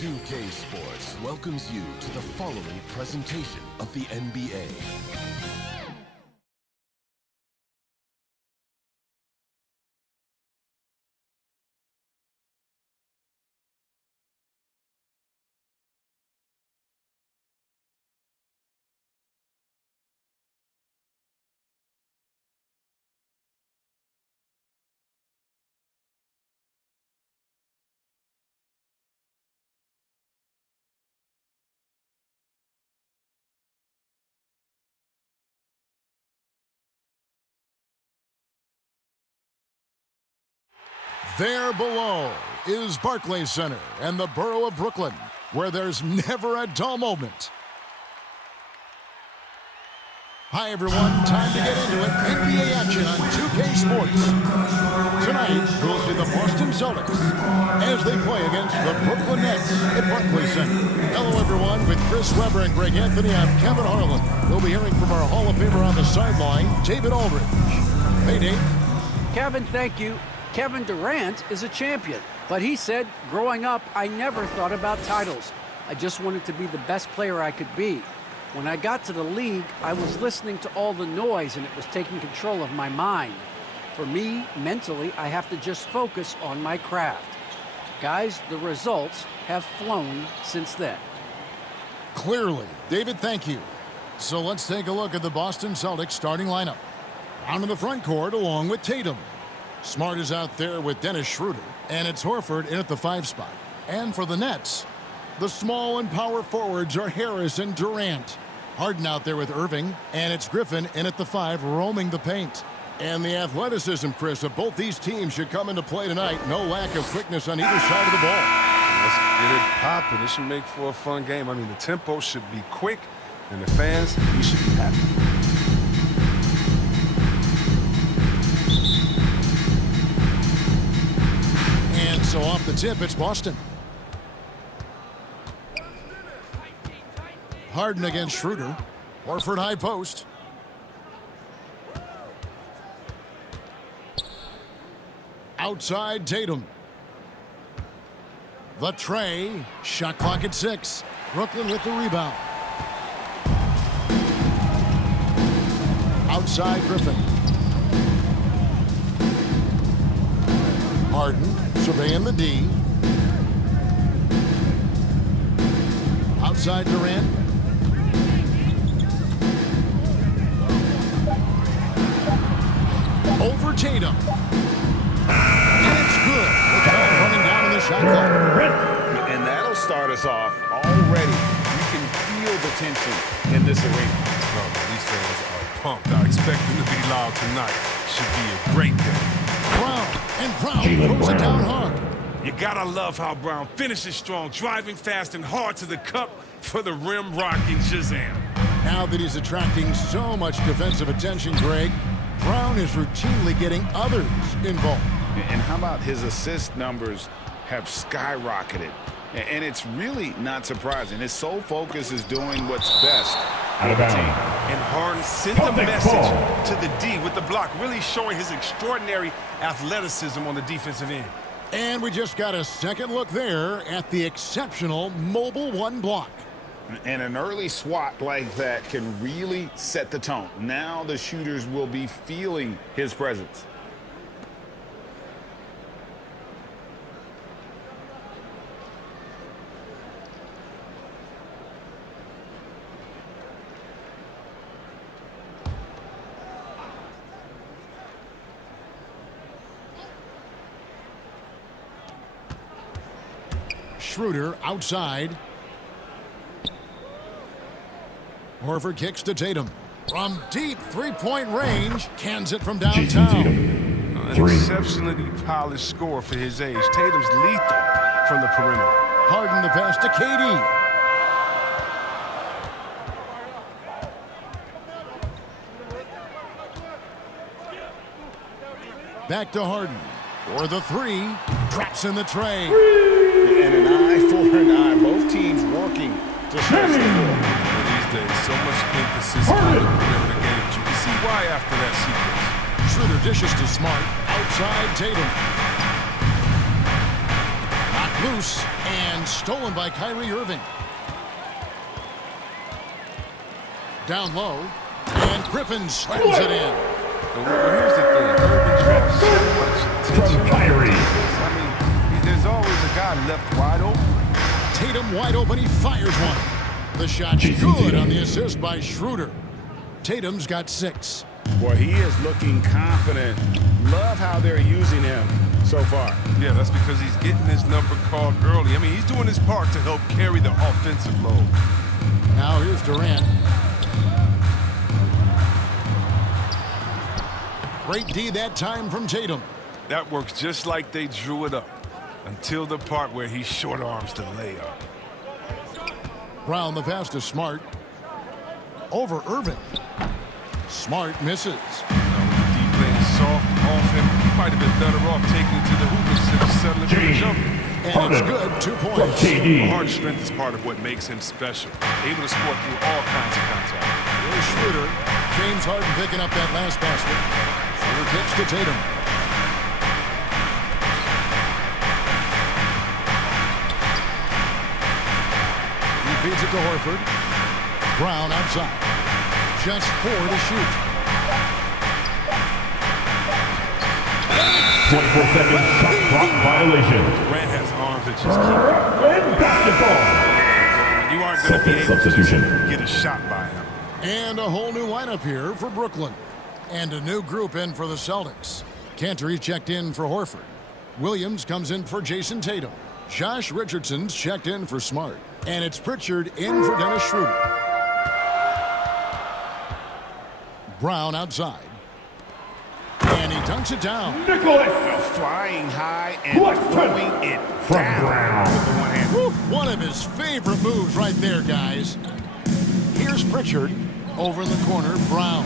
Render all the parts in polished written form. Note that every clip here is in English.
2K Sports welcomes you to the following presentation of the NBA. There below is Barclays Center and the borough of Brooklyn, where there's never a dull moment. Hi, everyone. Time to get into it. NBA action on 2K Sports. Tonight, we'll see the Boston Celtics as they play against the Brooklyn Nets at Barclays Center. Hello, everyone. With Chris Webber and Greg Anthony, I'm Kevin Harlan. We'll be hearing from our Hall of Famer on the sideline, David Aldridge. Hey, Dave. Kevin, thank you. Kevin Durant is a champion, but he said, growing up, I never thought about titles. I just wanted to be the best player I could be. When I got to the league, I was listening to all the noise and it was taking control of my mind. For me, mentally, I have to just focus on my craft. Guys, the results have flown since then. Clearly. David, thank you. So let's take a look at the Boston Celtics starting lineup. Down in the front court along with Tatum. Smart is out there with Dennis Schroeder, and it's Horford in at the 5 spot. And for the Nets, the small and power forwards are Harris and Durant. Harden out there with Irving, and it's Griffin in at the 5, roaming the paint. And the athleticism, Chris, of both these teams should come into play tonight. No lack of quickness on either side of the ball. Let's get it popping. It should make for a fun game. I mean, the tempo should be quick, and the fans, we should be happy. So off the tip, it's Boston. Harden against Schroeder. Horford high post. Outside Tatum. The tray. Shot clock at 6. Brooklyn with the rebound. Outside Griffin. Harden surveying the D. Outside Durant. Over Tatum. And it's good. The guy running down in the shot clock. And that'll start us off already. You can feel the tension in this arena. Oh, these fans are pumped. I expect them to be loud tonight. Should be a great game. Brown throws it down hard. You gotta love how Brown finishes strong, driving fast and hard to the cup for the rim rocking Shazam. Now that he's attracting so much defensive attention, Greg, Brown is routinely getting others involved. And how about his assist numbers have skyrocketed? And it's really not surprising. His sole focus is doing what's best for the team. And Harden sent the message to the D with the block, really showing his extraordinary athleticism on the defensive end. And we just got a second look there at the exceptional mobile 1 block. And an early swat like that can really set the tone. Now the shooters will be feeling his presence. Schroeder outside. Horford kicks to Tatum. From deep three-point range, cans it from downtown. An exceptionally polished score for his age. Tatum's lethal from the perimeter. Harden the pass to KD. Back to Harden. For the three. Drops in the tray. And an eye for an eye. Both teams working to stretch the floor. These days, so much emphasis on the perimeter game. You can see why after that sequence. Schroeder dishes to Smart. Outside Tatum. Knocked loose and stolen by Kyrie Irving. Down low. And Griffin slams it in. Well, here's the thing. Irving draws so much attention. From Kyrie. I mean, there's always a guy left wide open. Tatum wide open. He fires one. The shot's good on the assist by Schroeder. Tatum's got 6. Boy, he is looking confident. Love how they're using him so far. Yeah, that's because he's getting his number called early. I mean, he's doing his part to help carry the offensive load. Now here's Durant. Great D that time from Tatum. That works just like they drew it up until the part where he short arms the layup. Brown the pass to Smart. Over Irving. Smart misses. Now with the D playing soft off him, he might have been better off taking it to the hoop instead of settling for the jumper. And it's good. 2 points. Hard strength is part of what makes him special. Able to score through all kinds of contact. Here's Schroeder. James Harden picking up that last basket. Schroeder kicks to Tatum. He feeds it to Horford. Brown outside. Just 4 to shoot. 24-second shot clock violation. Durant has arms that just keep And basketball. you aren't going to be Celtics able substitution. to get a shot by him. And a whole new lineup here for Brooklyn. And a new group in for the Celtics. Cantor checked in for Horford. Williams comes in for Jason Tatum. Josh Richardson's checked in for Smart. And it's Pritchard in for Dennis Schroeder. Brown outside. And he dunks it down. Nicholas Flying high and throwing it from down Brown. with the one hand. Woo, one of his favorite moves right there, guys. Here's Pritchard. Over in the corner, Brown.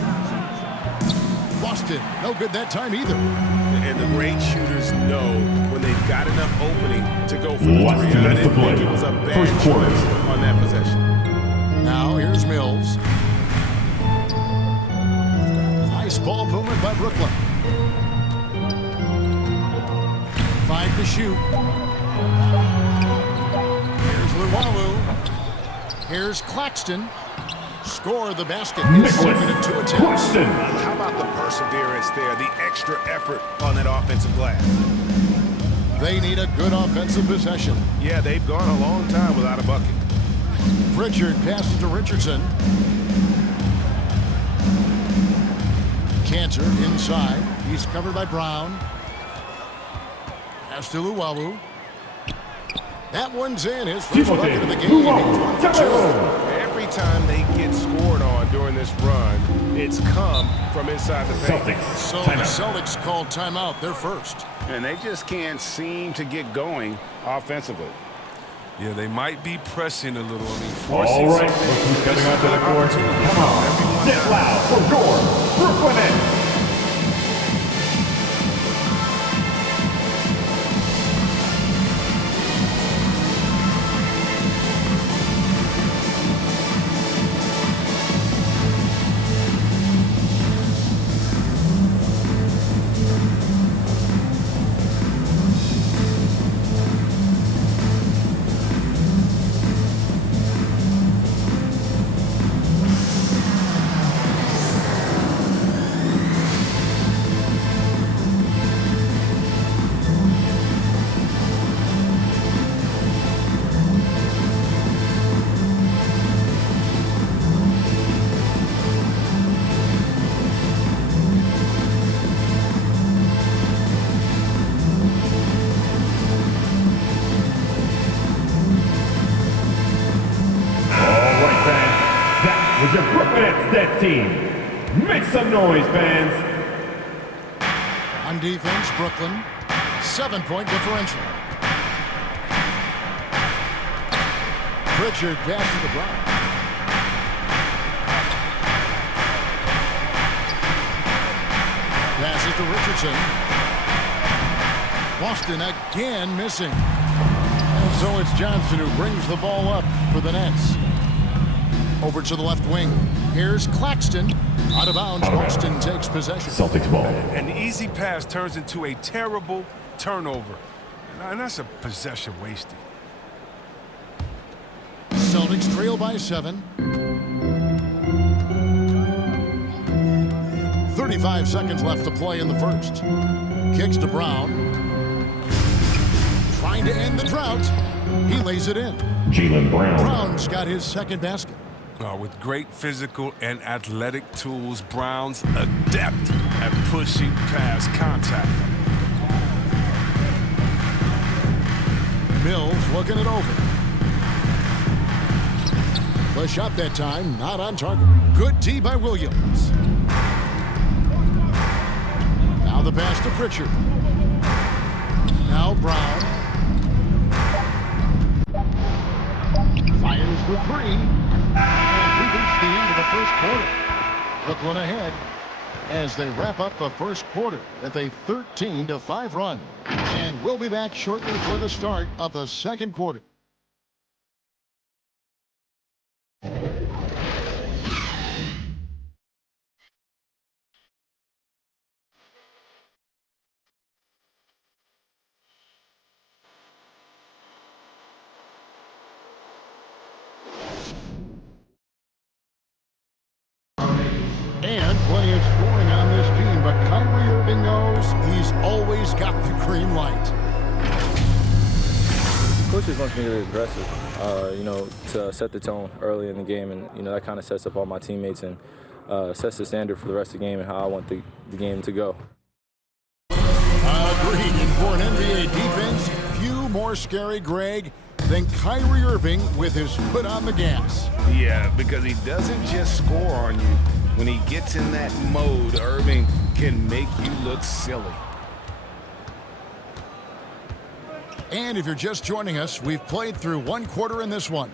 Boston, no good that time either. And the great shooters know when they've got enough opening to go for the Less three. than I minutes to didn't think play. it was a bad First quarter. choice on that possession. Now here's Mills. Nice ball movement by Brooklyn. 5 to shoot. Here's Luwawu. Here's Claxton. Score the basket. He's second of 2 attempts. Claxton. How about the perseverance there, the extra effort on that offensive glass? They need a good offensive possession. Yeah, they've gone a long time without a bucket. Pritchard passes to Richardson. Cantor inside. He's covered by Brown. Pass to Luwawu. That one's in. His first bucket of the game. He's 1 for 2. Every time they get scored on during this run, it's come from inside the paint. Celtics. So the Celtics called timeout. They're first. And they just can't seem to get going offensively. Yeah, they might be pressing a little. I mean, forcing All right, something. look who's coming onto the court. Opportunity. Come on, Everyone get down. loud for your Brooklyn Nets. Was your Brooklyn Nets Nets team. Make some noise, fans. On defense, Brooklyn. 7-point differential. Pritchard passes to Brown. Passes to Richardson. Boston again missing. And so it's Johnson who brings the ball up for the Nets. Over to the left wing. Here's Claxton. Out of bounds, Boston takes possession. Celtics ball. An easy pass turns into a terrible turnover. And that's a possession wasted. Celtics trail by 7. 35 seconds left to play in the first. Kicks to Brown. Trying to end the drought. He lays it in. Jaylen Brown. Brown's got his second basket. With great physical and athletic tools, Brown's adept at pushing past contact. Mills looking it over. The shot that time, not on target. Good D by Williams. Now the pass to Pritchard. Now Brown. Fires for 3. And we reach the end of the first quarter. Brooklyn ahead as they wrap up the first quarter with a 13-5 run. And we'll be back shortly for the start of the second quarter. And plenty of scoring on this team, but Kyrie Irving knows he's always got the green light. Coach just wants me to be aggressive, to set the tone early in the game, and that kind of sets up all my teammates and sets the standard for the rest of the game and how I want the game to go. Agreed. And for an NBA defense, few more scary, Greg, than Kyrie Irving with his foot on the gas. Yeah, because he doesn't just score on you. When he gets in that mode, Irving can make you look silly. And if you're just joining us, we've played through one quarter in this one.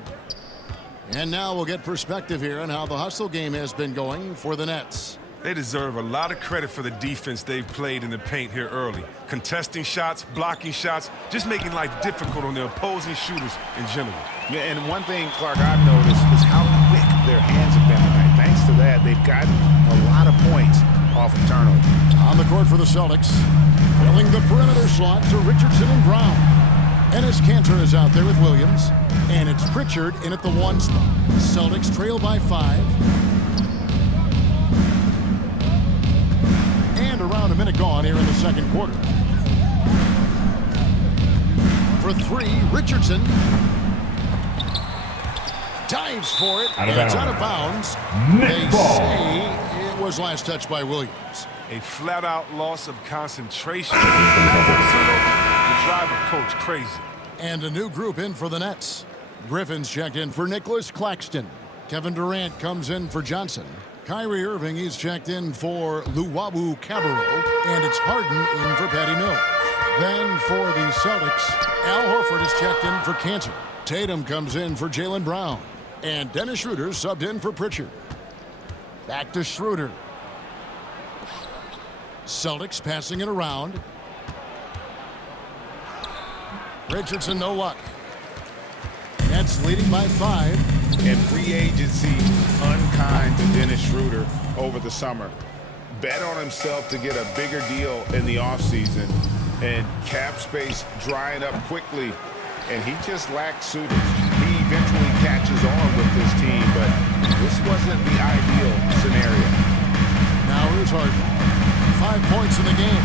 And now we'll get perspective here on how the hustle game has been going for the Nets. They deserve a lot of credit for the defense they've played in the paint here early. Contesting shots, blocking shots, just making life difficult on the opposing shooters in general. Yeah, and one thing, Clark, I've noticed is how quick their hands have been tonight. Thanks to that, they've gotten a lot of points off of turnovers. On the court for the Celtics, filling the perimeter slot to Richardson and Brown. Enes Kanter is out there with Williams, and it's Pritchard in at the 1 spot. Celtics trail by 5. And around a minute gone here in the second quarter. For 3, Richardson. Dives for it. It's out of bounds. They say it was last touched by Williams. A flat-out loss of concentration. The driver coach crazy. And a new group in for the Nets. Griffin's checked in for Nicholas Claxton. Kevin Durant comes in for Johnson. Kyrie Irving, he's checked in for Luwawu Cabarrot. And it's Harden in for Patty Mills. Then for the Celtics, Al Horford is checked in for Kanter. Tatum comes in for Jaylen Brown. And Dennis Schroeder subbed in for Pritchard. Back to Schroeder. Celtics passing it around. Richardson, no luck. Nets leading by 5. And free agency unkind to Dennis Schroeder over the summer. Bet on himself to get a bigger deal in the offseason. And cap space drying up quickly. And he just lacked suitors. He eventually catches on with this team, but this wasn't the ideal scenario. Now here's Harden. 5 points in the game.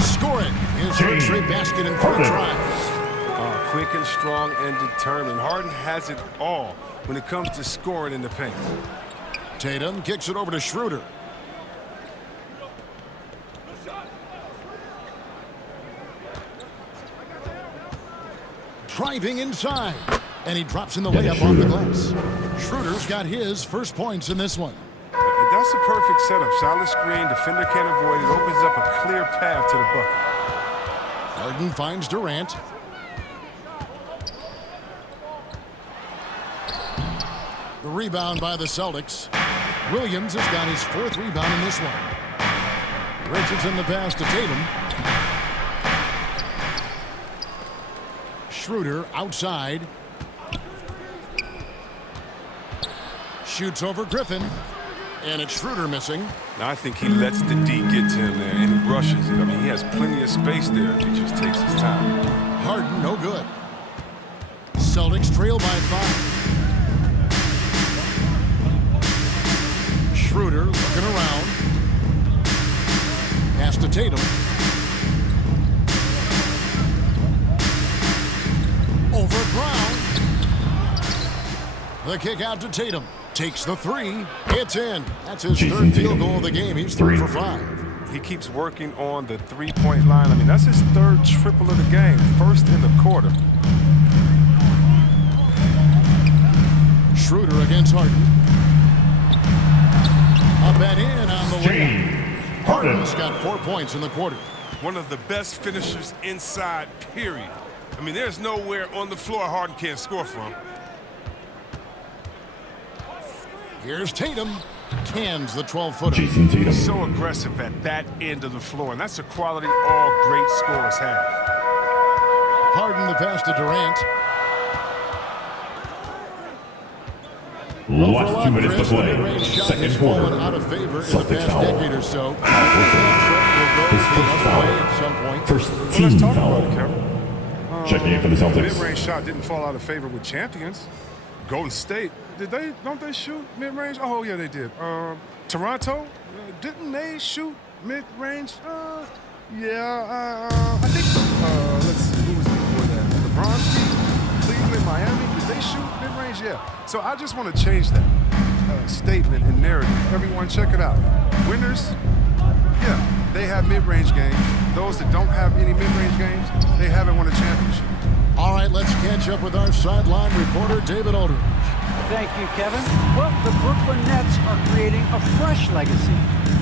Scoring his first straight basket in 3 tries. Quick and strong and determined. Harden has it all when it comes to scoring in the paint. Tatum kicks it over to Schroeder. Driving inside. And he drops in the layup off the glass. Schroeder's got his first points in this one. That's a perfect setup. Solid screen. Defender can't avoid it. Opens up a clear path to the bucket. Harden finds Durant. The rebound by the Celtics. Williams has got his 4th rebound in this one. Richardson the pass to Tatum. Schroeder outside. Shoots over Griffin. And it's Schroeder missing. Now, I think he lets the D get to him there, and he rushes it. I mean, he has plenty of space there if he just takes his time. Harden, no good. Celtics trail by 5. Schroeder looking around. Pass to Tatum. Over Brown. The kick out to Tatum. Takes the 3. It's in. That's his third field goal of the game. He's 3 for 5. He keeps working on the three-point line. I mean, that's his third triple of the game. First in the quarter. Schroeder against Harden. Up and in on the way. Harden's got 4 points in the quarter. One of the best finishers inside, period. I mean, there's nowhere on the floor Harden can't score from. Here's Tatum. Cans the 12-footer. He's so aggressive at that end of the floor, and that's a quality all great scorers have. Harden the pass to Durant. Last 2 minutes to play. Second quarter. Out of favor in the Celtics past foul. decade or so. His first foul. At some point. First Let's team talk foul. about it, Kevin. Checking in for the The Celtics. mid-range shot didn't fall out of favor with champions. Golden State, don't they shoot mid-range? Oh, yeah, they did. Toronto, didn't they shoot mid-range? I think so. Let's see, who was before that? The LeBron's team, Cleveland, Miami, did they shoot mid-range? Yeah. So I just want to change that statement and narrative. Everyone, check it out. Winners, yeah, they have mid-range games. Those that don't have any mid-range games, they haven't won a championship. All right, let's catch up with our sideline reporter, David Aldridge. Thank you, Kevin. Well, the Brooklyn Nets are creating a fresh legacy.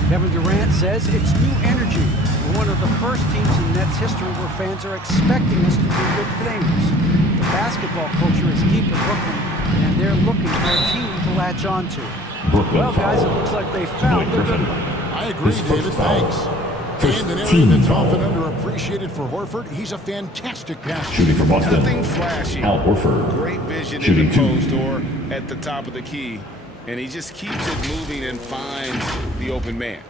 Kevin Durant says it's new energy. We're one of the first teams in Nets history where fans are expecting us to do good things. The basketball culture is deep in Brooklyn, and they're looking for a team to latch on to. Well, guys, it looks like they found the good one. I agree, David. Thanks. And an area that's often underappreciated for Horford, he's a fantastic passer. Shooting for Boston. Nothing flashy. Al Horford. Great vision Shooting in the 2. closed door at the top of the key. And he just keeps it moving and finds the open man.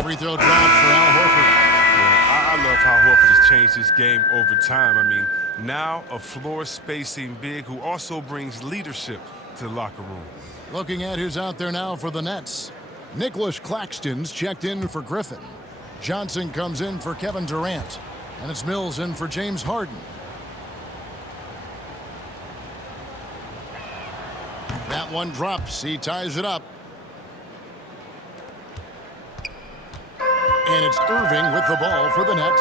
Free throw drop for Al Horford. I love how Horford has changed his game over time. I mean, now a floor spacing big who also brings leadership to the locker room. Looking at who's out there now for the Nets. Nicholas Claxton's checked in for Griffin. Johnson comes in for Kevin Durant. And it's Mills in for James Harden. That one drops. He ties it up. And it's Irving with the ball for the Nets.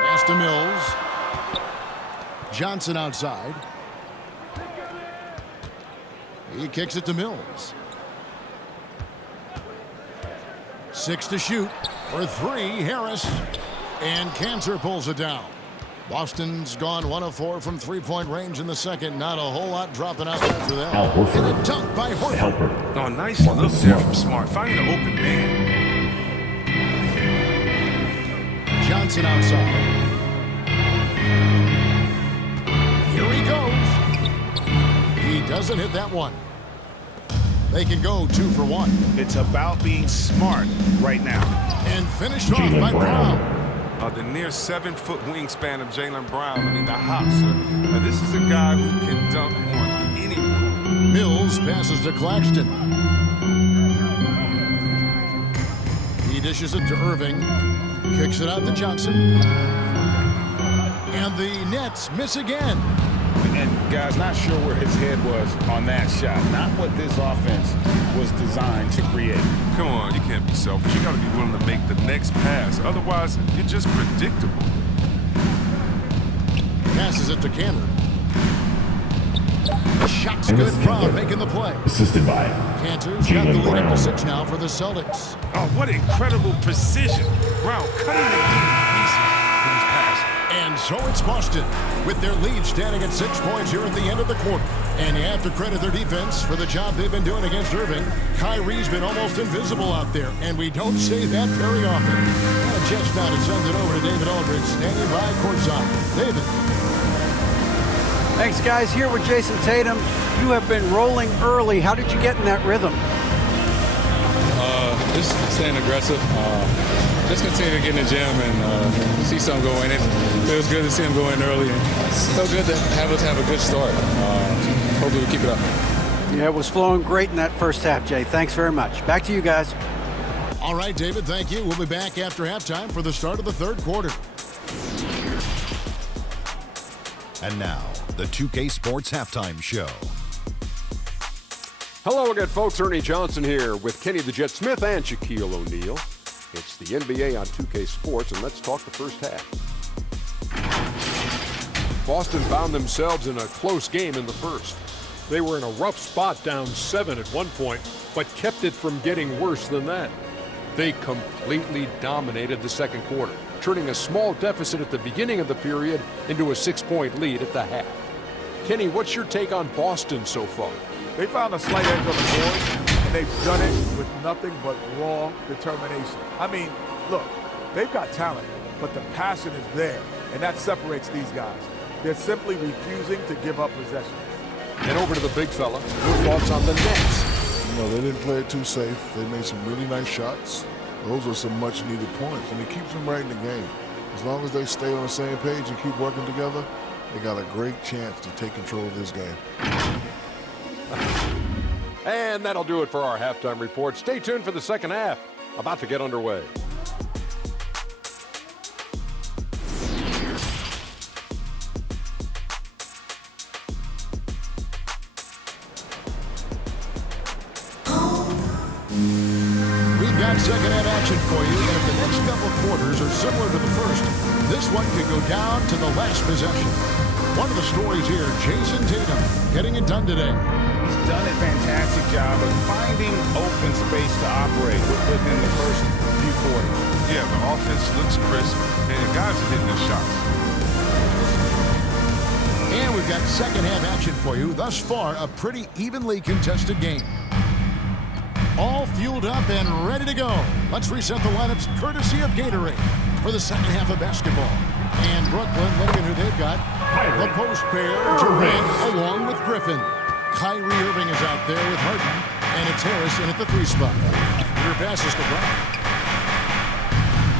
Pass to Mills. Johnson outside. He kicks it to Mills. 6 to shoot. For 3, Harris. And Cancer pulls it down. Boston's gone 1 of 4 from three-point range in the second. Not a whole lot dropping out after that. Al Horford. And a dunk by Horford. Helper. Oh, nice look there from Smart. Finding the open man. Johnson outside. Here he goes. He doesn't hit that one. They can go 2 for 1. It's about being smart right now. And finished off by Brown. The near 7-foot wingspan of Jaylen Brown. I mean, the hops. Now, this is a guy who can dunk on anyone. Mills passes to Claxton. He dishes it to Irving. Kicks it out to Johnson. And the Nets miss again. And guys, not sure where his head was on that shot. Not what this offense was designed to create. Come on, you can't be selfish. You got to be willing to make the next pass. Otherwise, you're just predictable. Passes it to Canner. Shot's And good. this Brown Kessler, making the play. assisted by Cantor's got the Jaylen lead up to Brown. 6 now for the Celtics. Oh, what incredible precision. Brown cutting the game to pieces with his pass. And so it's Boston with their lead standing at 6 points here at the end of the quarter. And you have to credit their defense for the job they've been doing against Irving. Kyrie's been almost invisible out there, and we don't say that very often. Got a chance now to send it over to David Aldridge, standing by courtside. David. Thanks, guys. Here with Jason Tatum. You have been rolling early. How did you get in that rhythm? Just staying aggressive. Just continue to get in the gym and see something go in. It feels good to see him go in early. And so good to have us have a good start. Hopefully we keep it up. Yeah, it was flowing great in that first half, Jay. Thanks very much. Back to you guys. All right, David, thank you. We'll be back after halftime for the start of the third quarter. And now, the 2K Sports Halftime Show. Hello again, folks. Ernie Johnson here with Kenny the Jet Smith and Shaquille O'Neal. It's the NBA on 2K Sports, and let's talk the first half. Boston found themselves in a close game in the first. They were in a rough spot, down 7 at one point, but kept it from getting worse than that. They completely dominated the second quarter, turning a small deficit at the beginning of the period into a 6-point lead at the half. Kenny, what's your take on Boston so far? They found a slight edge on the board, and they've done it with nothing but raw determination. I mean, look, they've got talent, but the passion is there, and that separates these guys. They're simply refusing to give up possessions. And over to the big fella, your thoughts on the Nets? You know, they didn't play it too safe. They made some really nice shots. Those are some much-needed points, and it keeps them right in the game. As long as they stay on the same page and keep working together, they got a great chance to take control of this game. And that'll do it for our halftime report. Stay tuned for the second half, about to get underway. We've got second half action for you, and if the next couple quarters are similar to the first, this one could go down to the last possession. One of the stories here, Jason Tatum getting it done today. He's done a fantastic job of finding open space to operate within the first few quarters. Yeah, the offense looks crisp, and the guys are hitting their shots. And we've got second half action for you. Thus far, a pretty evenly contested game. All fueled up and ready to go. Let's reset the lineups courtesy of Gatorade for the second half of basketball. And Brooklyn, look at who they've got. The post pair, Durant along with Griffin. Kyrie Irving is out there with Harden, and it's Harris in at the 3 spot. Your passes to Brown.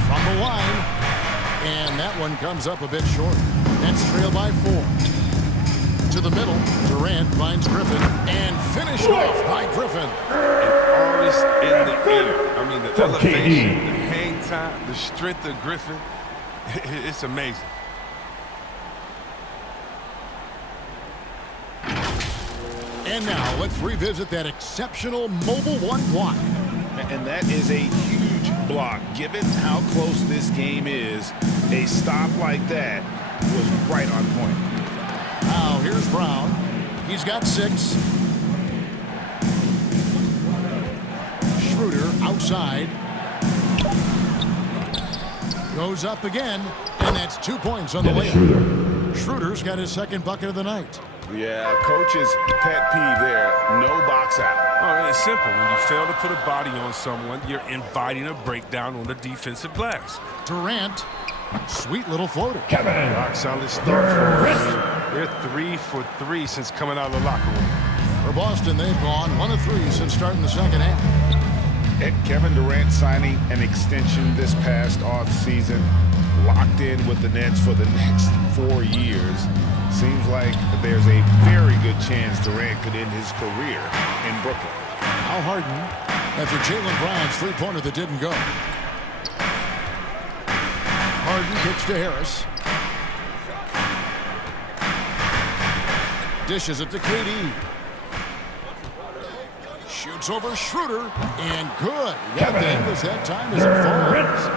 From the line, and that one comes up a bit short. Nets trail by 4. To the middle, Durant finds Griffin, and finished off by Griffin. An artist in the air. I mean, the elevation, the hang time, the strength of Griffin, it's amazing. And now let's revisit that exceptional Mobile One block. And that is a huge block. Given how close this game is, a stop like that was right on point. Now here's Brown. He's got 6. Schroeder outside. Goes up again, and that's 2 points on the layup. Schroeder's got his second bucket of the night. Yeah, coach's pet peeve there, no box out. Oh, it's simple. When you fail to put a body on someone, you're inviting a breakdown on the defensive glass. Durant, sweet little floater. Kevin. Rock solid start for us. They're 3 for 3 since coming out of the locker room. For Boston, they've gone 1 of 3 since starting the second half. And Kevin Durant signing an extension this past offseason, locked in with the Nets for the next 4 years. Seems like there's a very good chance Durant could end his career in Brooklyn. Al Harden after Jaylen Brown's 3-pointer that didn't go. Harden kicks to Harris. Dishes it to KD. Shoots over Schroeder, and good. That thing was that time as it falls.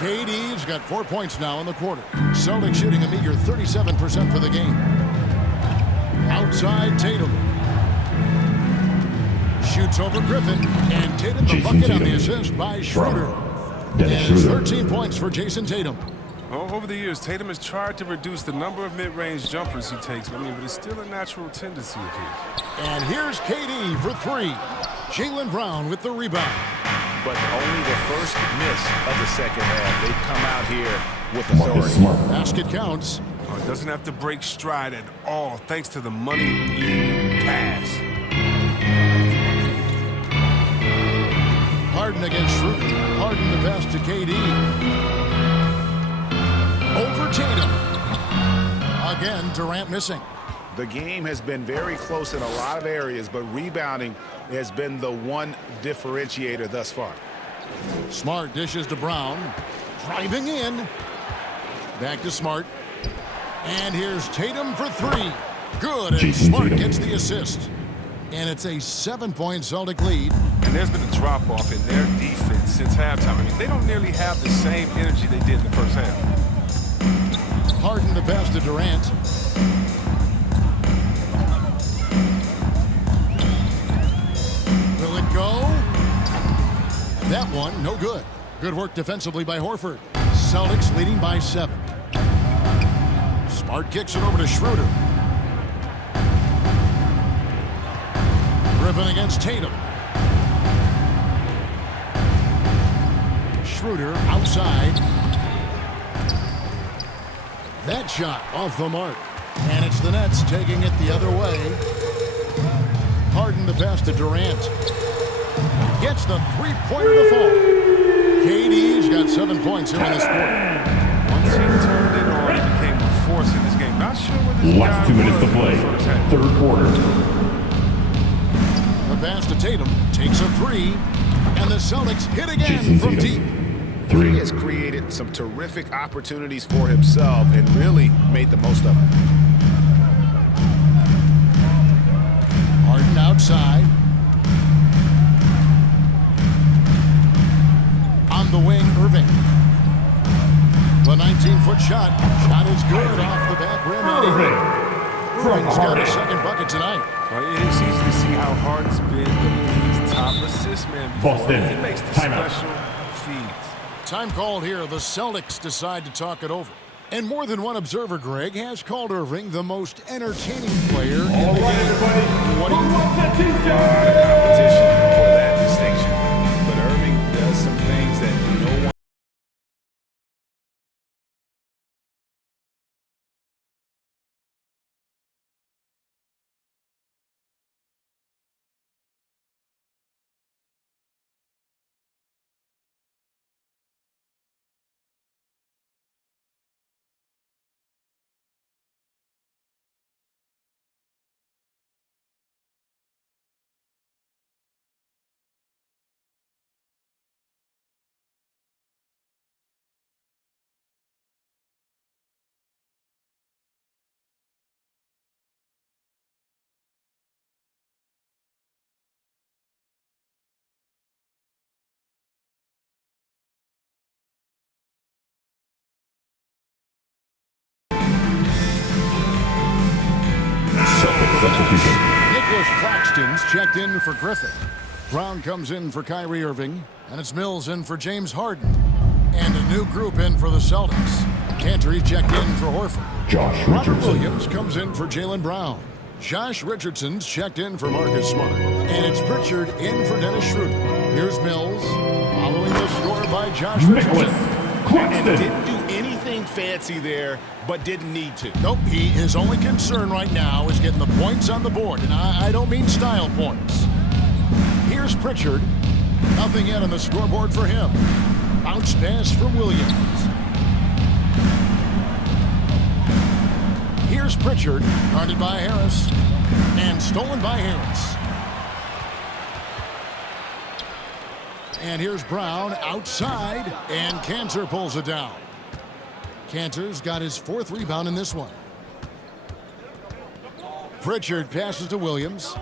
KD's got 4 points now in the quarter. Celtics shooting a meager 37% for the game. Outside Tatum. Shoots over Griffin. And Tatum the bucket on the assist by Schroeder. And it's 13 points for Jason Tatum. Over the years, Tatum has tried to reduce the number of mid-range jumpers he takes, but it's still a natural tendency of his. And here's KD for three. Jaylen Brown with the rebound. But only the first miss of the second half. They've come out here with authority. Basket counts. It doesn't have to break stride at all, thanks to the money lead pass. Harden against Schroeder. Harden the pass to KD. Over Tatum. Again, Durant missing. The game has been very close in a lot of areas, but rebounding has been the one differentiator thus far. Smart dishes to Brown. Driving in. Back to Smart. And here's Tatum for three. Good, and Smart gets the assist. And it's a 7-point Celtic lead. And there's been a drop-off in their defense since halftime. They don't nearly have the same energy they did in the first half. Harden the pass to Durant. Will it go? That one, no good. Good work defensively by Horford. Celtics leading by 7. Smart kicks it over to Schroeder. Griffin against Tatum. Schroeder outside. That shot off the mark. And it's the Nets taking it the other way. Harden the pass to Durant. Gets the three-pointer to fall. KD's got 7 points here in this quarter. Once he turned it on, he became a force in this game. Not sure what this Last 2 minutes to play. Third quarter. The pass to Tatum takes a three. And the Celtics hit again from deep. He has created some terrific opportunities for himself and really made the most of it. Harden outside. On the wing, Irving. The 19-foot shot. Shot is good off the back rim. Irving's got his second bucket tonight. It's easy to see how Harden's been the league's top assist man before. Boston, He makes the timeout. special feeds. Time called here. The Celtics decide to talk it over. And more than one observer, Greg, has called Irving the most entertaining player in the game. Everybody. What do you think? Competition for that distinction. But Irving does some things that no one. Nicholas Claxton's checked in for Griffin. Brown comes in for Kyrie Irving. And it's Mills in for James Harden. And a new group in for the Celtics. Cantor checked in for Horford. Robert Williams comes in for Jaylen Brown. Josh Richardson's checked in for Marcus Smart. And it's Pritchard in for Dennis Schroeder. Here's Mills following the score by Josh Richardson. And didn't do anything fancy there, but didn't need to. Nope, his only concern right now is getting the points on the board. And I don't mean style points. Here's Pritchard. Nothing yet on the scoreboard for him. Bounce pass from Williams. Here's Pritchard, guarded by Harris, and stolen by Harris. And here's Brown outside, and Cantor pulls it down. Cantor's got his 4th rebound in this one. Pritchard passes to Williams.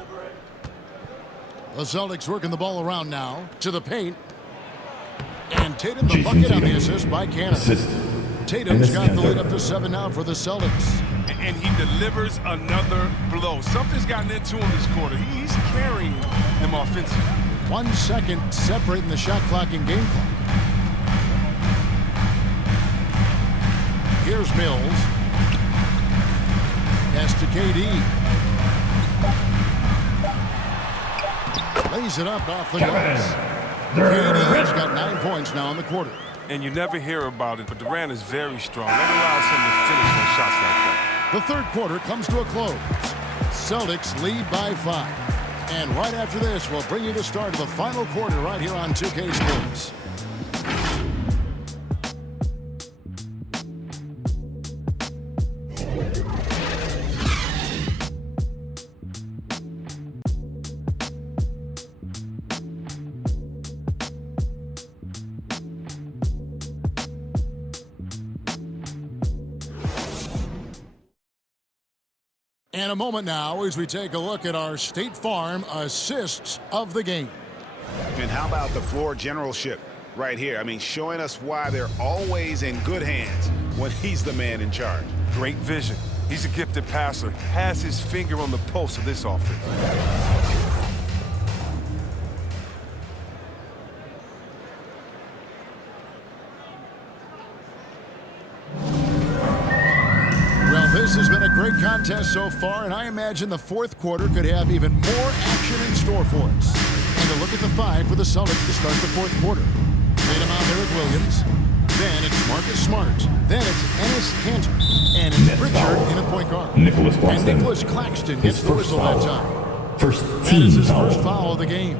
The Celtics working the ball around now to the paint. And Tatum the bucket on the assist by Cannon. Tatum's got the lead up to 7 now for the Celtics. and he delivers another blow. Something's gotten into him this quarter. He's carrying them offensively. 1 second separating the shot clock and game clock. Here's Mills. Pass to KD. Lays it up off the glass. KD's got 9 points now in the quarter. And you never hear about it, but Durant is very strong. That allows him to finish on shots like that. The third quarter comes to a close. Celtics lead by 5. And right after this, we'll bring you the start of the final quarter right here on 2K Sports. And a moment now as we take a look at our State Farm assists of the game. And how about the floor generalship right here? I mean, showing us why they're always in good hands when he's the man in charge. Great vision. He's a gifted passer. Has his finger on the pulse of this offense. This has been a great contest so far, and I imagine the fourth quarter could have even more action in store for us. And a look at the 5 for the Celtics to start the fourth quarter. Tatum out there with Williams. Then it's Marcus Smart. Then it's Enes Kanter. And it's Pritchard in a point guard. And Nicholas Claxton gets the whistle that time. That is his first foul of the game.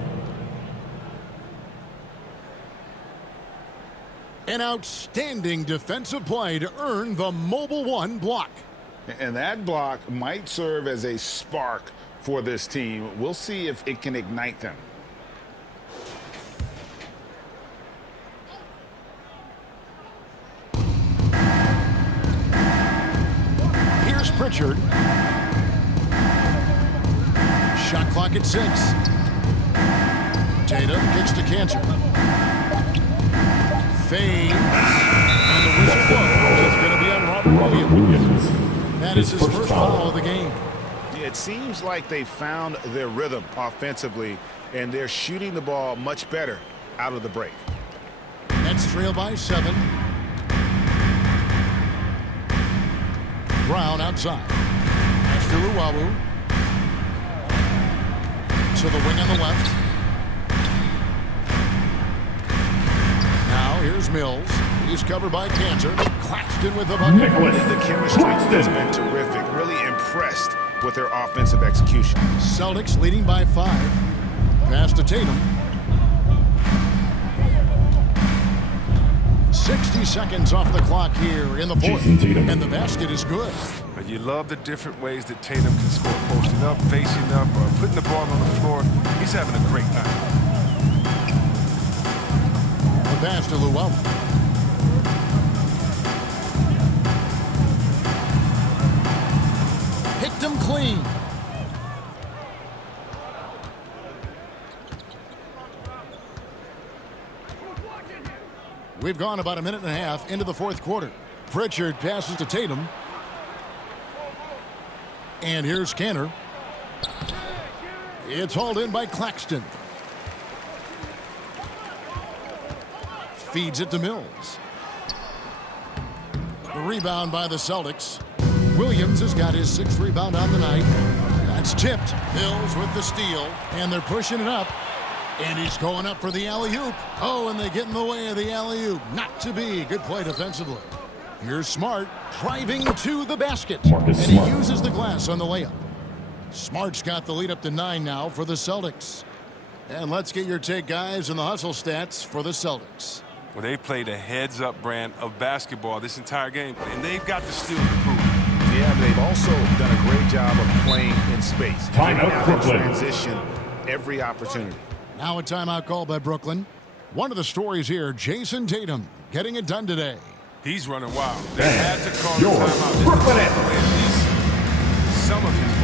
An outstanding defensive play to earn the Mobile One block. And that block might serve as a spark for this team. We'll see if it can ignite them. Here's Pritchard. Shot clock at 6. Tatum kicks to Kanter. Fades. And the whistle blows. It's going to be on Robert Williams. That is his first foul of the game. It seems like they found their rhythm offensively, and they're shooting the ball much better out of the break. Nets trail by 7. Brown outside. Pass to Luwawu. To the wing on the left. Now here's Mills. He's covered by Kanter. Claxton with the bucket. The chemistry has been terrific. Really impressed with their offensive execution. Celtics leading by 5. Pass to Tatum. 60 seconds off the clock here in the fourth. And the basket is good. But you love the different ways that Tatum can score. Posting up, facing up, or putting the ball on the floor. He's having a great night. The pass to Luwawu. Picked him clean. We've gone about a minute and a half into the fourth quarter. Pritchard passes to Tatum. And here's Kanter. It's hauled in by Claxton. Feeds it to Mills. The rebound by the Celtics. Williams has got his 6th rebound on the night. That's tipped. Mills with the steal. And they're pushing it up. And he's going up for the alley-oop. Oh, and they get in the way of the alley-oop. Not to be. Good play defensively. Here's Smart driving to the basket. And he uses the glass on the layup. Smart's got the lead up to 9 now for the Celtics. And let's get your take, guys, on the hustle stats for the Celtics. Well, they played a heads-up brand of basketball this entire game, and they've got the steal to prove it. Yeah, but they've also done a great job of playing in space. Timeout, Brooklyn. Transition every opportunity. Now a timeout call by Brooklyn. One of the stories here, Jason Tatum getting it done today. He's running wild. They had to call Your the timeout. Brooklyn At least some of his moments.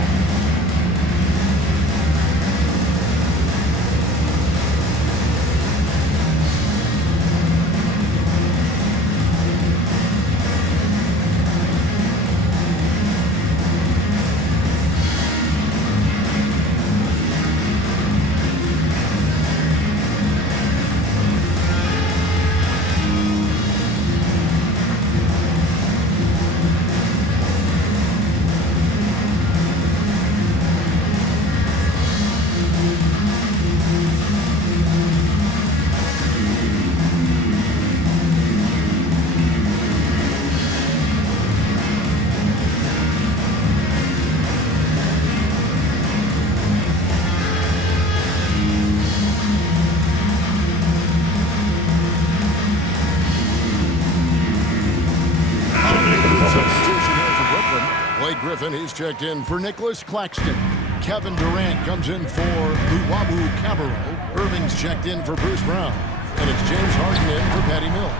Griffin, he's checked in for Nicholas Claxton. Kevin Durant comes in for Luwawu Cabarro. Irving's checked in for Bruce Brown. And it's James Harden in for Patty Mills.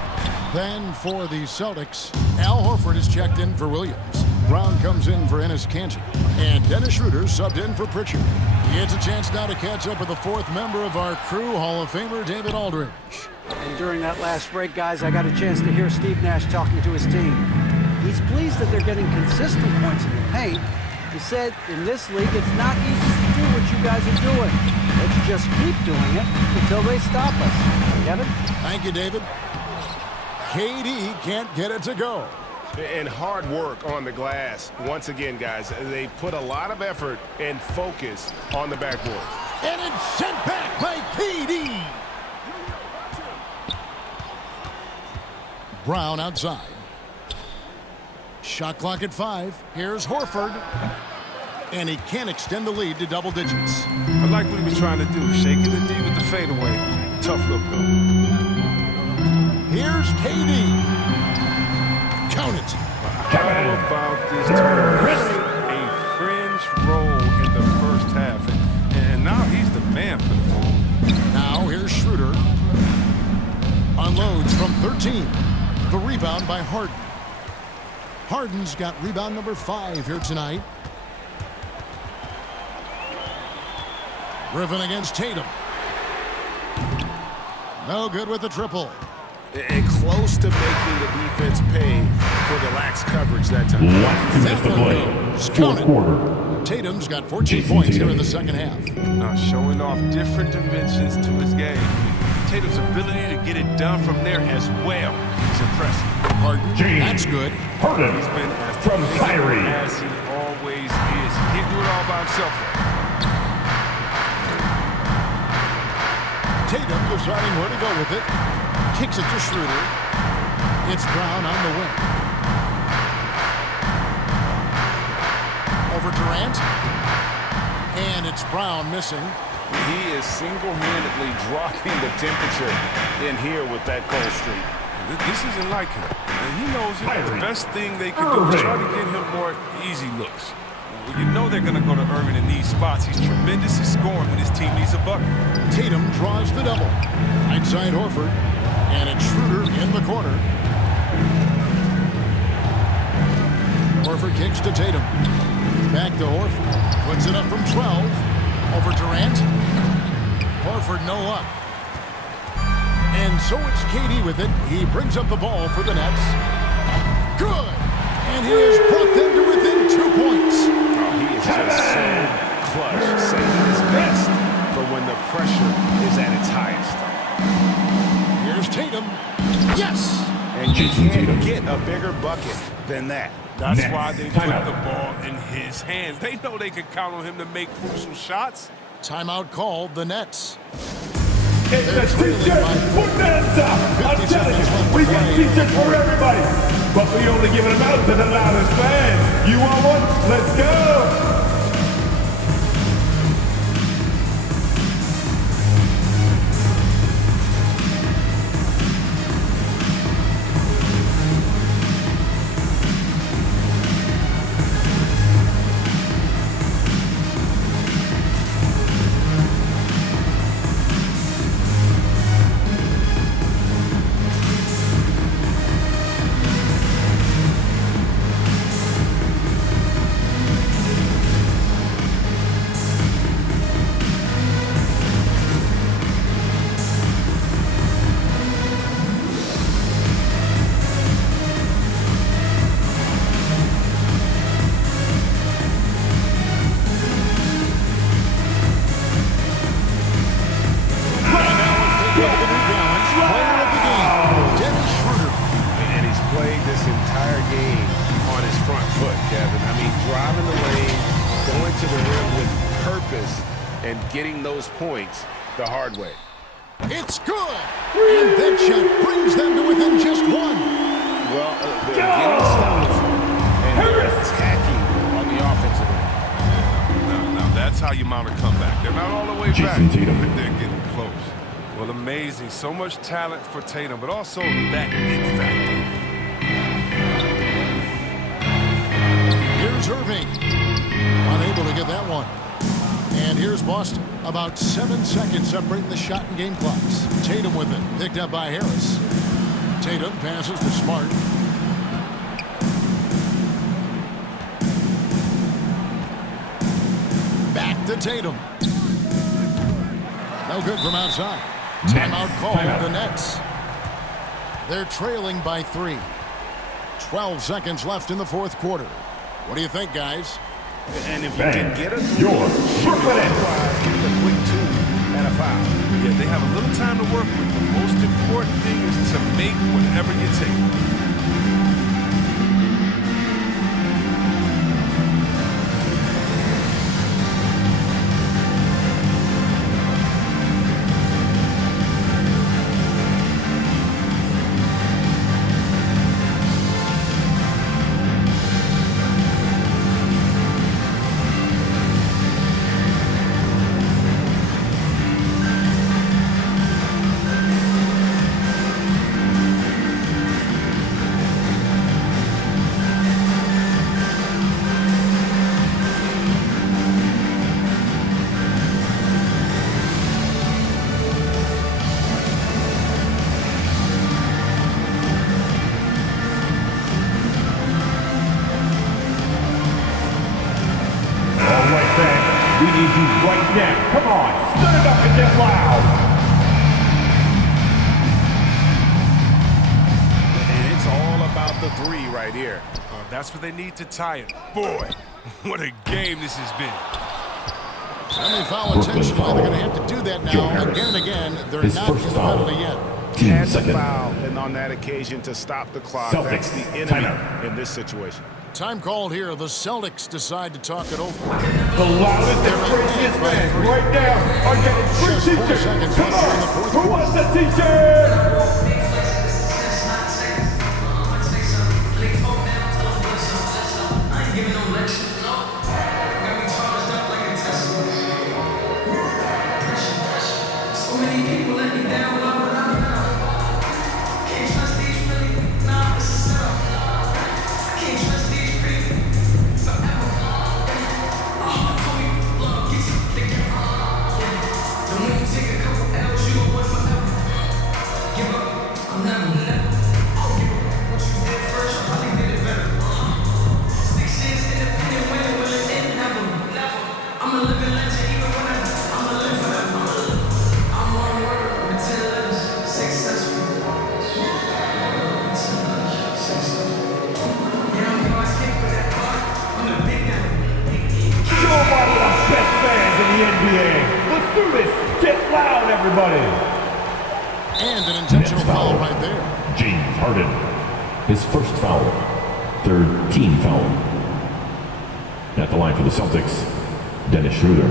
Then for the Celtics, Al Horford is checked in for Williams. Brown comes in for Enes Kanter. And Dennis Schroeder subbed in for Pritchard. He gets a chance now to catch up with the fourth member of our crew, Hall of Famer David Aldridge. And during that last break, guys, I got a chance to hear Steve Nash talking to his team. He's pleased that they're getting consistent points in the paint. He said, in this league, it's not easy to do what you guys are doing. Let's just keep doing it until they stop us. Kevin? Thank you, David. KD can't get it to go. And hard work on the glass. Once again, guys, they put a lot of effort and focus on the backboard. And it's sent back by KD. Brown outside. Shot clock at 5. Here's Horford. And he can't extend the lead to double digits. I like what he was trying to do, shaking the D with the fadeaway. Tough look, though. Here's KD. Count it. How about this turn? A fringe roll in the first half. And now he's the man for the ball. Now here's Schroeder. Unloads from 13. The rebound by Harden. Harden's got rebound number 5 here tonight. Griffin against Tatum. No good with the triple. And close to making the defense pay for the lax coverage that time. That's the play. Fourth quarter. Tatum's got 14 points here in the second half. Now showing off different dimensions to his game. Tatum's ability to get it done from there as well is impressive. Harden, that's good. Harden He's been as from Kyrie. as he always is. He can't do it all by himself. Tatum deciding where to go with it. Kicks it to Schroeder. It's Brown on the wing. Over Durant. And it's Brown missing. He is single-handedly dropping the temperature in here with that cold streak. This isn't like him. And he knows it. The best thing they can do is try to get him more easy looks. Well, you know they're going to go to Irving in these spots. He's tremendous at scoring when his team needs a bucket. Tatum draws the double. Outside Horford. And it's Schroeder in the corner. Horford kicks to Tatum. Back to Horford. Puts it up from 12. Over Durant. Horford no luck. And so it's KD with it. He brings up the ball for the Nets. Good. And he has brought them to within 2 points. Oh, he is just so clutch, saving his best for when the pressure is at its highest. Here's Tatum. Yes. And you can't get a bigger bucket than that. That's why they put the ball in his hands. They know they can count on him to make crucial shots. Timeout called the Nets. It's the t-shirt bonanza. I'm telling you, we got t-shirts for everybody, but we only give them out to the loudest fans. You want one? Let's go. And getting those points the hard way. It's good. And that shot brings them to within just 1. Well, they're getting stops and they're attacking on the offensive end. Now that's how you mount a comeback. They're not all the way back, but they're getting close. Well, amazing. So much talent for Tatum, but also that it factor. Here's Here's Irving. Unable to get that one. And here's Boston. About 7 seconds separating the shot and game clocks. Tatum with it. Picked up by Harris. Tatum passes to Smart. Back to Tatum. No good from outside. Timeout called the Nets. They're trailing by 3. 12 seconds left in the fourth quarter. What do you think, guys? And if you can get us your a quick 2 and a foul. Yeah, they have a little time to work with. The most important thing is to make whatever you take. We need you right now. Come on, start it up and get loud. And it's all about the 3 right here. That's what they need to tie it. Boy, what a game this has been. And they foul intentionally. They're going to have to do that now. Again and again, they're not in the penalty yet. Had the foul, and on that occasion to stop the clock. Celtics, that's the enemy in this situation. Time called here. The Celtics decide to talk it over. The loudest and craziest fans right now are getting free t-shirts. Come on, who wants the t-shirt? Let's do this. Get loud, everybody. And an intentional foul right there. James Harden, his first foul, third team foul. At the line for the Celtics, Dennis Schroeder,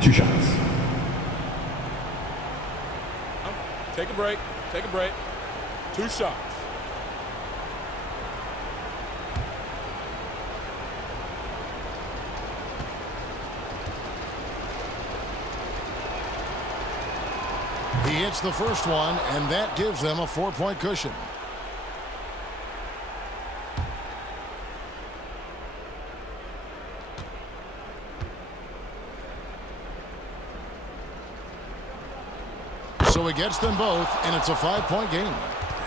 2 shots. Take a break. Take a break. 2 shots. He hits the first one, and that gives them a 4-point cushion. So he gets them both, and it's a 5-point game.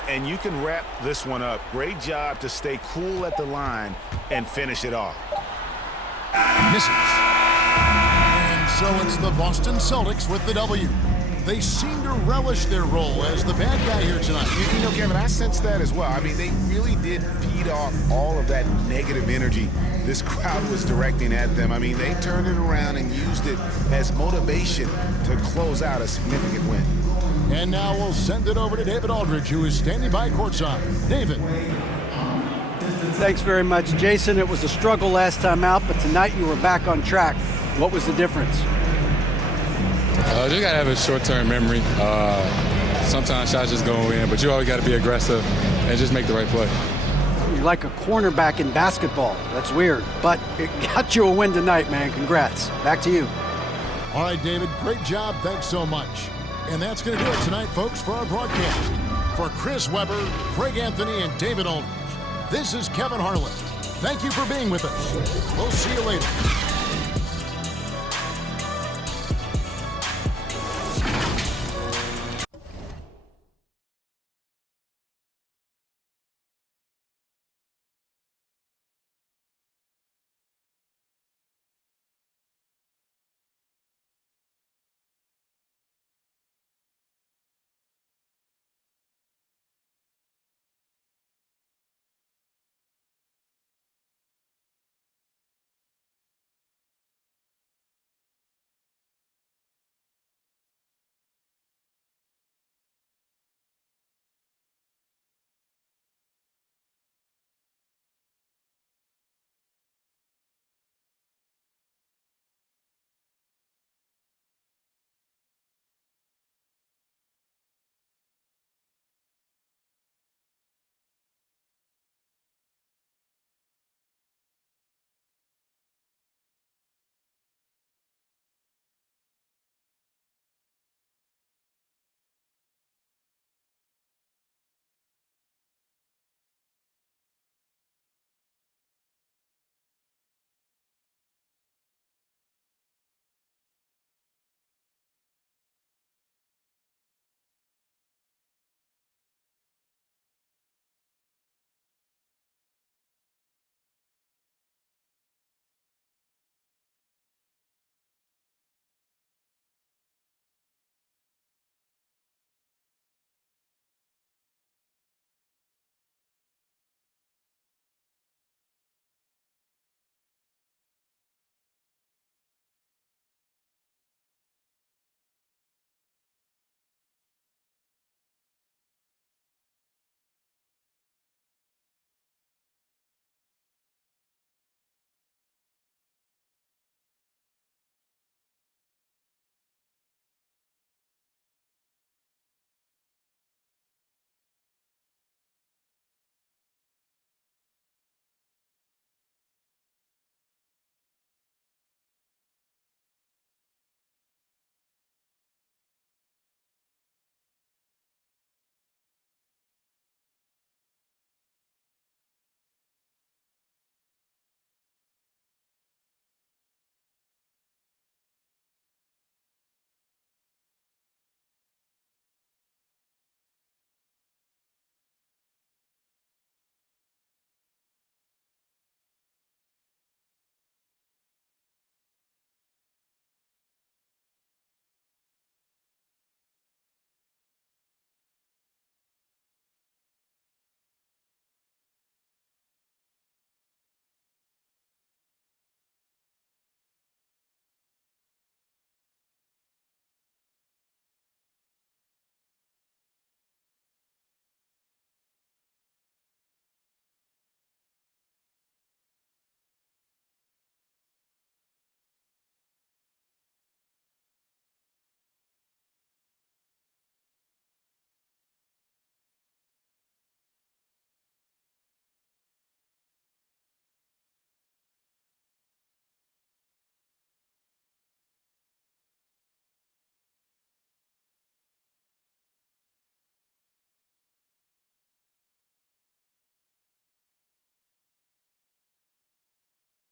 And you can wrap this one up. Great job to stay cool at the line and finish it off. Misses. And so it's the Boston Celtics with the W. They seem to relish their role as the bad guy here tonight. You know, Kevin, I sense that as well. I mean, they really did feed off all of that negative energy this crowd was directing at them. I mean, they turned it around and used it as motivation to close out a significant win. And now we'll send it over to David Aldridge, who is standing by courtside. David. Thanks very much, Jason. It was a struggle last time out, but tonight you were back on track. What was the difference? Just got to have a short-term memory. Sometimes shots just go in, but you always got to be aggressive and just make the right play. You're like a cornerback in basketball. That's weird, but it got you a win tonight, man. Congrats. Back to you. All right, David, great job. Thanks so much. And that's going to do it tonight, folks, for our broadcast. For Chris Webber, Craig Anthony, and David Aldridge, this is Kevin Harlan. Thank you for being with us. We'll see you later.